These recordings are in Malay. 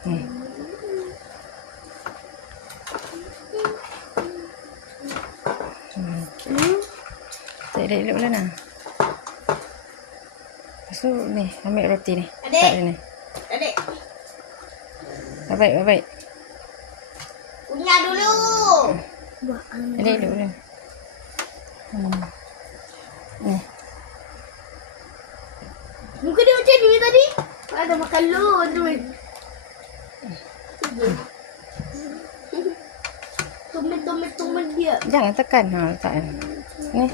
Tak elok-elok lah nak. Lepas tu ni, ambil roti ni. Adik. Tak ni. Adik. Baik. Punya dulu. Elok-elok lah. Ni. Muka dia macam ni tadi. Ada makan lon tu. Tumen dia. Jangan tekan. Ha, letak ni.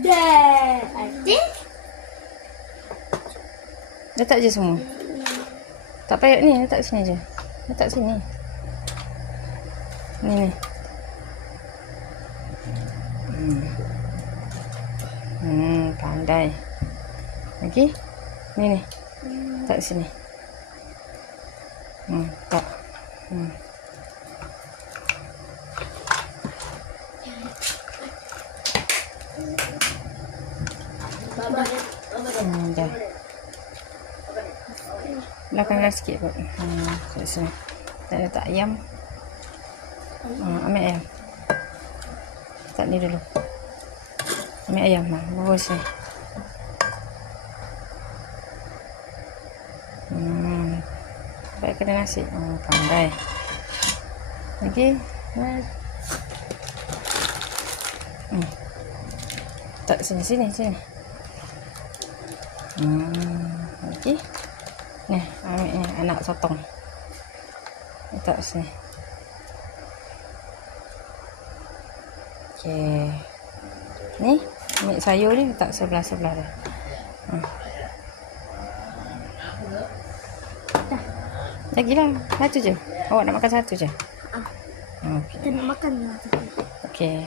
Dah. Adik. Letak je semua. Tak payah ni, letak sini je. Letak sini. Ni. Pandai. Lagi? Ni. Letak sini. Tak. Dah. Belakangkan sikit kot. Kat sini. Tak letak ayam. Ambil ayam. Letak ni dulu. Ambil ayam. Bawa sini. Baik kena nasi. Pandai. Lagi. Tak sini. Lagi. Ni, ambil ni anak sotong. Letak sini. Okey. Ni, ambil sayur ni letak sebelah-sebelah dia. Lagilah, satu je. Awak nak makan satu je? Okey. Kita nak makan lah. Okey.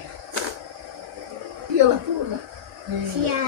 Siap.